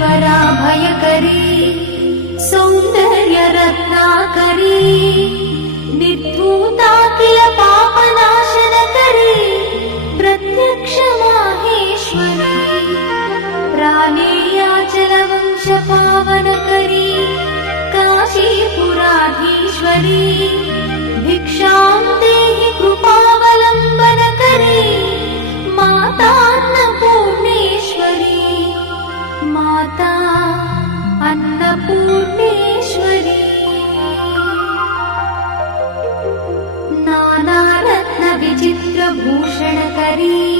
वराभयकरी सौन्दर्यरत्नाकरी निर्धूताखिल पापनाशनकरी प्रत्यक्ष माहेश्वरी प्राणेयाचलवंशपावनकरी काशीपुराधीश्वरी भिक्षां देहि कृपावलम्बनकरी माता अन्नपूर्णेश्वरी माता अन्नपूर्णेश्वरी नानारत्नविचित्रभूषणकरी